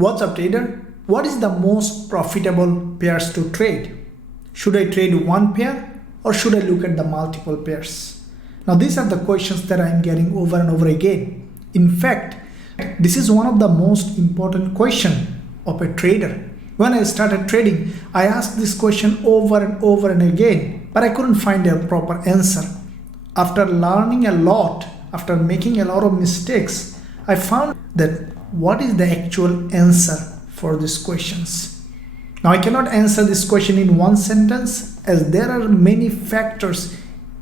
What's up, trader? What is the most profitable pairs to trade? Should I trade one pair or should I look at the multiple pairs? Now, these are the questions that I'm getting over and over again. In fact, this is one of the most important questions of a trader. When I started trading, I asked this question over and again, but I couldn't find a proper answer. After learning a lot, after making a lot of mistakes, I found that what is the actual answer for these questions? Now, I cannot answer this question in one sentence as there are many factors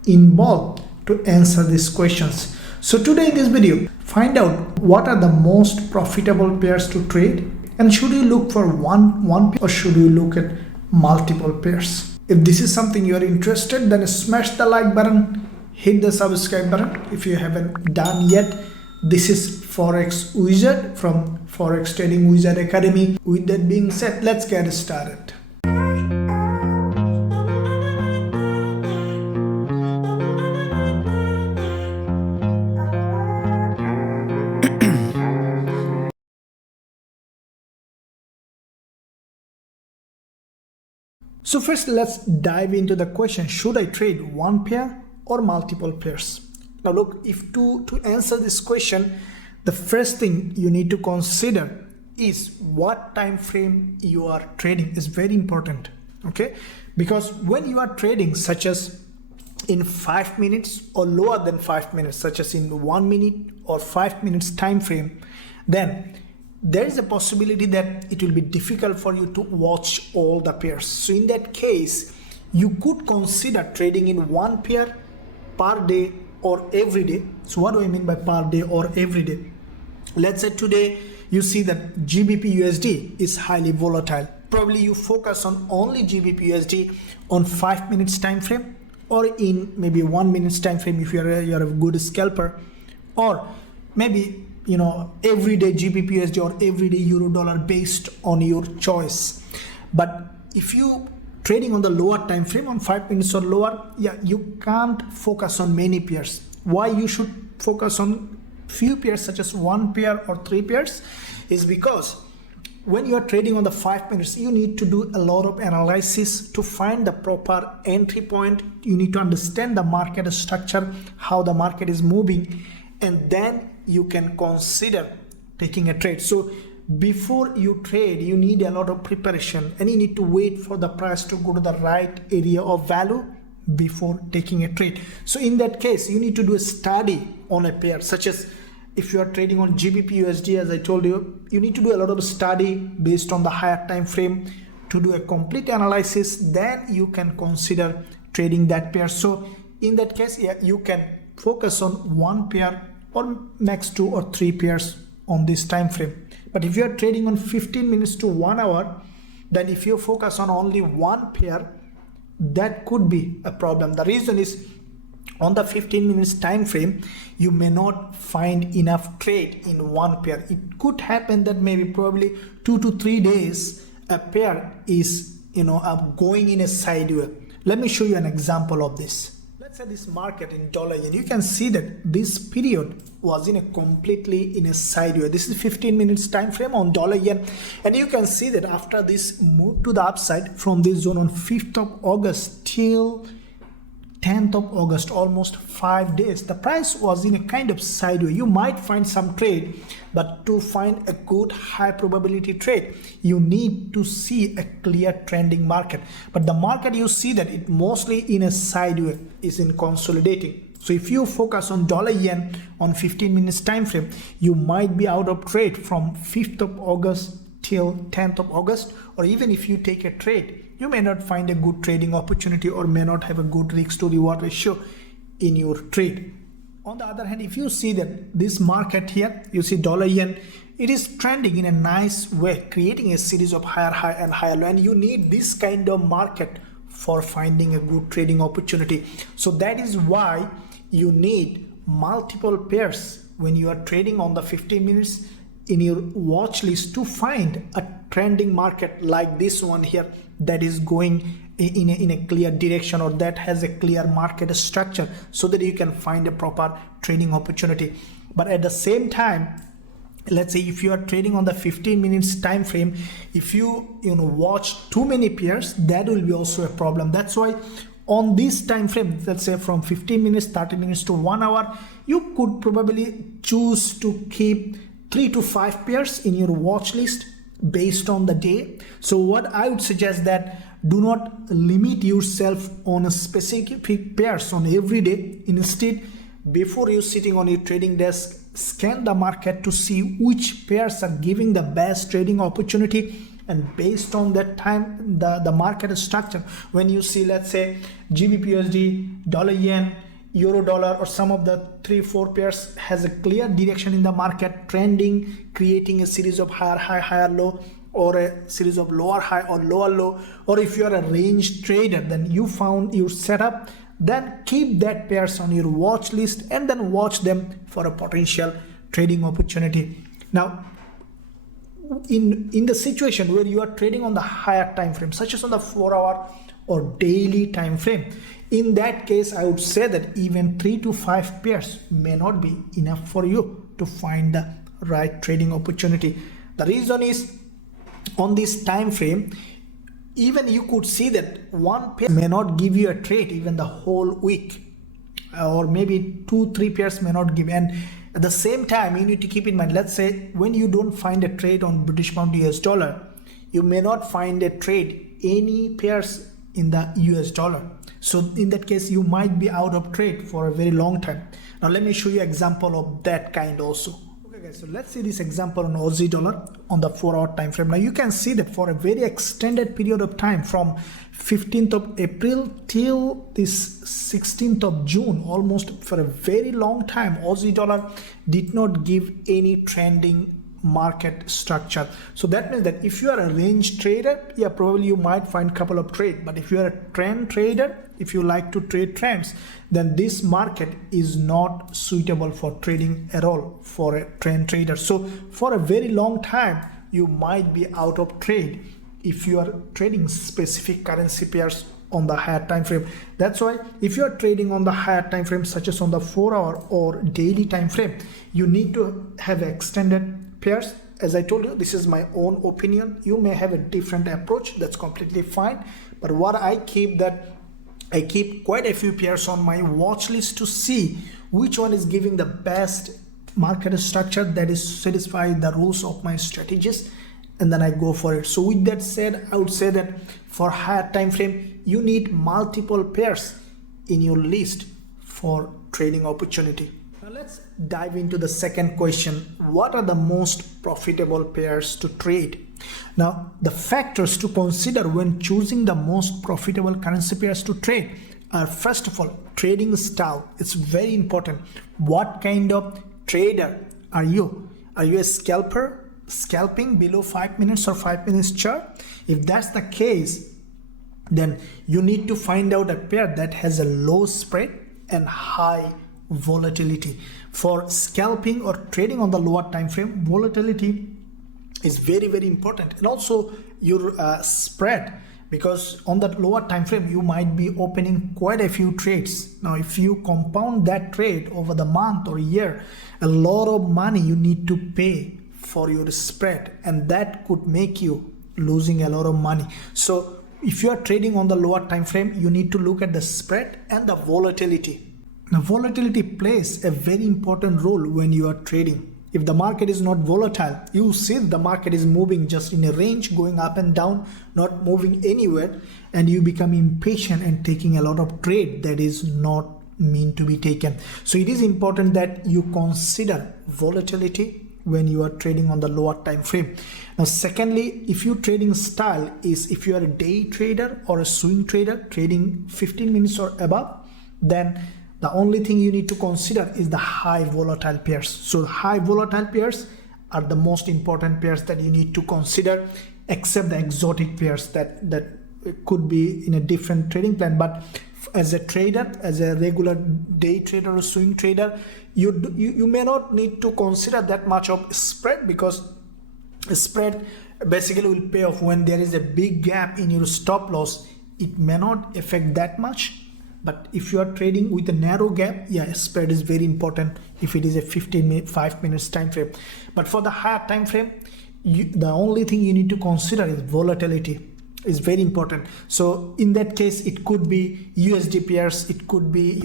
involved to answer these questions. So today in this video, find out what are the most profitable pairs to trade, and should you look for one pair or should you look at multiple pairs? If this is something you are interested, then smash the like button, hit the subscribe button if you haven't done yet. This is Forex Wizard from Forex Trading Wizard Academy. With that being said, let's get started. So first, let's dive into the question, should I trade one pair or multiple pairs? Now look, if to answer this question, the first thing you need to consider is what time frame you are trading is very important, okay? Because when you are trading, such as in 5 minutes or lower than 5 minutes, such as in 1 minute or 5 minutes time frame, then there is a possibility that it will be difficult for you to watch all the pairs. So in that case, you could consider trading in one pair per day or every day. So what do I mean by per day or every day? Let's say today you see that GBP USD is highly volatile. Probably you focus on only GBP USD on 5 minutes time frame, or in maybe 1 minute time frame if you're a good scalper, or maybe everyday GBP USD or everyday euro dollar based on your choice. But if you trading on the lower time frame on 5 minutes or lower, you can't focus on many pairs. Why you should focus on few pairs such as one pair or three pairs is because when you are trading on the 5 minutes, you need to do a lot of analysis to find the proper entry point. You need to understand the market structure, how the market is moving, and then you can consider taking a trade. So before you trade, you need a lot of preparation and you need to wait for the price to go to the right area of value before taking a trade. So in that case, you need to do a study on a pair, such as if you are trading on GBP USD, as I told you, you need to do a lot of study based on the higher time frame to do a complete analysis. Then you can consider trading that pair. So in that case, you can focus on one pair or max 2 or 3 pairs on this time frame. But if you are trading on 15 minutes to 1 hour, then if you focus on only one pair, that could be a problem. The reason is on the 15 minutes time frame, you may not find enough trade in one pair. It could happen that maybe probably 2 to 3 days a pair is going in a sideways. Let me show you an example of this. Let's say this market in dollar yen, you can see that this period was completely in a sideways. This is 15 minutes time frame on dollar yen, and you can see that after this move to the upside from this zone on 5th of August till 10th of August, almost 5 days, the price was in a kind of sideways. You might find some trade, but to find a good high probability trade, you need to see a clear trending market. But the market, you see that it mostly in a sideways, is in consolidating. So if you focus on dollar yen on 15 minutes time frame, you might be out of trade from 5th of August till 10th of August, or even if you take a trade, you may not find a good trading opportunity or may not have a good risk to reward ratio in your trade. On the other hand, if you see that this market here, you see dollar yen, it is trending in a nice way, creating a series of higher high and higher low, and you need this kind of market for finding a good trading opportunity. So that is why you need multiple pairs when you are trading on the 15 minutes in your watch list to find a trending market like this one here that is going in a clear direction, or that has a clear market structure, so that you can find a proper trading opportunity. But at the same time, let's say if you are trading on the 15 minutes time frame, if you watch too many pairs, that will be also a problem. That's why on this time frame, let's say from 15 minutes, 30 minutes to 1 hour, you could probably choose to keep 3 to 5 pairs in your watch list based on the day. So what I would suggest that do not limit yourself on a specific pairs on every day. Instead, before you sitting on your trading desk, scan the market to see which pairs are giving the best trading opportunity, and based on that time, the market structure, when you see, let's say GBP/USD, dollar yen, euro dollar, or some of the 3-4 pairs has a clear direction in the market, trending, creating a series of higher high, higher low, or a series of lower high or lower low, or if you are a range trader, then you found your setup, then keep that pairs on your watch list and then watch them for a potential trading opportunity. Now, in the situation where you are trading on the higher time frame, such as on the 4-hour or daily time frame, in that case, I would say that even 3 to 5 pairs may not be enough for you to find the right trading opportunity. The reason is, on this time frame, even you could see that one pair may not give you a trade even the whole week, or maybe 2-3 pairs may not give. And at the same time, you need to keep in mind, let's say when you don't find a trade on British pound US dollar, you may not find a trade any pairs in the US dollar. So in that case, you might be out of trade for a very long time. Now let me show you an example of that kind also. Okay guys, so let's see this example on Aussie dollar on the 4-hour time frame. Now you can see that for a very extended period of time, from 15th of April till this 16th of June, almost for a very long time, Aussie dollar did not give any trending market structure. So that means that if you are a range trader, yeah, probably you might find a couple of trades. But if you are a trend trader, if you like to trade trends, then this market is not suitable for trading at all for a trend trader. So for a very long time, you might be out of trade if you are trading specific currency pairs on the higher time frame. That's why if you are trading on the higher time frame, such as on the 4-hour or daily time frame, you need to have extended pairs. As I told you, this is my own opinion. You may have a different approach, that's completely fine. But what I keep, that I keep quite a few pairs on my watch list to see which one is giving the best market structure that is satisfying the rules of my strategies, and then I go for it. So with that said, I would say that for higher time frame, you need multiple pairs in your list for trading opportunity. Now let's dive into the second question. What are the most profitable pairs to trade? Now, the factors to consider when choosing the most profitable currency pairs to trade are, first of all, trading style. It's very important. What kind of trader are you? Are you a scalper, scalping below 5 minutes or 5 minutes chart? If that's the case, then you need to find out a pair that has a low spread and high volatility. For scalping or trading on the lower time frame, volatility is very, very important, and also your spread, because on that lower time frame you might be opening quite a few trades. Now if you compound that trade over the month or year, a lot of money you need to pay for your spread, and that could make you losing a lot of money. So if you are trading on the lower time frame, you need to look at the spread and the volatility. Now volatility plays a very important role when you are trading. If the market is not volatile, you see the market is moving just in a range, going up and down, not moving anywhere, and you become impatient and taking a lot of trade that is not meant to be taken. So it is important that you consider volatility when you are trading on the lower time frame. Now secondly, if your trading style is, if you are a day trader or a swing trader trading 15 minutes or above, then the only thing you need to consider is the high volatile pairs. So high volatile pairs are the most important pairs that you need to consider, except the exotic pairs that could be in a different trading plan. But as a trader, as a regular day trader or swing trader, you may not need to consider that much of spread, because spread basically will pay off when there is a big gap in your stop loss. It may not affect that much, But if you are trading with a narrow gap, yeah, spread is very important if it is a 5 minutes time frame. But for the higher time frame, the only thing you need to consider is volatility is very important. So in that case, it could be USD pairs, it could be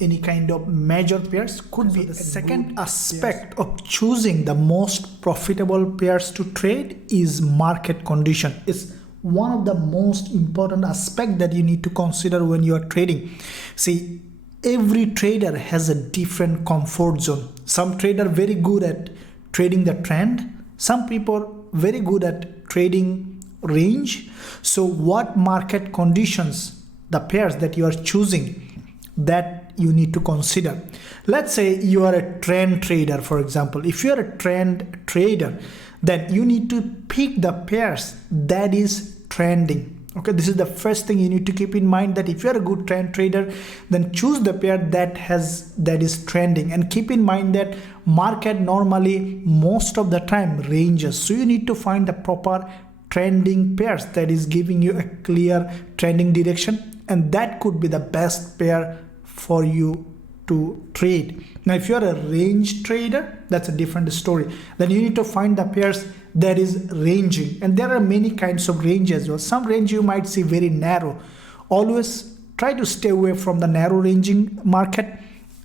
any kind of major pairs, could be. The second aspect of choosing the most profitable pairs to trade is market condition. It's one of the most important aspects that you need to consider when you are trading. See, every trader has a different comfort zone. Some trader very good at trading the trend, some people very good at trading range. So what market conditions, the pairs that you are choosing, that you need to consider. Let's say you are a trend trader, for example. If you are a trend trader, then you need to pick the pairs that is trending. Okay, this is the first thing you need to keep in mind, that if you are a good trend trader, then choose the pair that is trending. And keep in mind that market normally most of the time ranges, so you need to find the proper trending pairs that is giving you a clear trending direction, and that could be the best pair for you to trade. Now if you are a range trader, that's a different story. Then you need to find the pairs that is ranging, and there are many kinds of range as well. Some range you might see very narrow. Always try to stay away from the narrow ranging market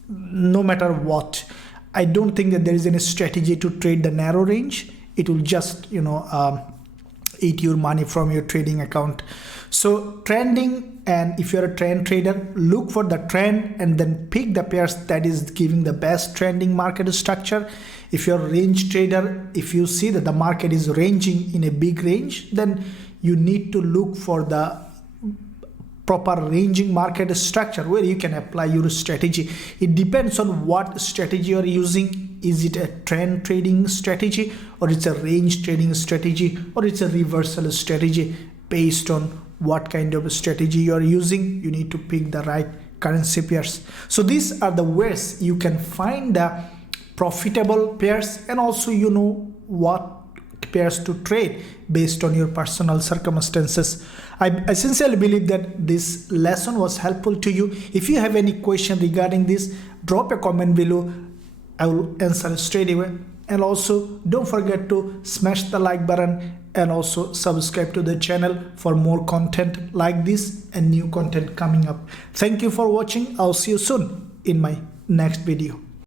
no matter what. I don't think that there is any strategy to trade the narrow range. It will just eat your money from your trading account. So trending, and if you're a trend trader, look for the trend and then pick the pairs that is giving the best trending market structure. If you're a range trader, if you see that the market is ranging in a big range, then you need to look for the proper ranging market structure where you can apply your strategy. It depends on what strategy you're using. Is it a trend trading strategy, or it's a range trading strategy, or it's a reversal strategy? Based on what kind of strategy you're using, you need to pick the right currency pairs. So these are the ways you can find the profitable pairs, and also what pairs to trade based on your personal circumstances. I sincerely believe that this lesson was helpful to you. If you have any question regarding this, drop a comment below. I will answer straight away. And also don't forget to smash the like button and also subscribe to the channel for more content like this and new content coming up. Thank you for watching. I'll see you soon in my next video.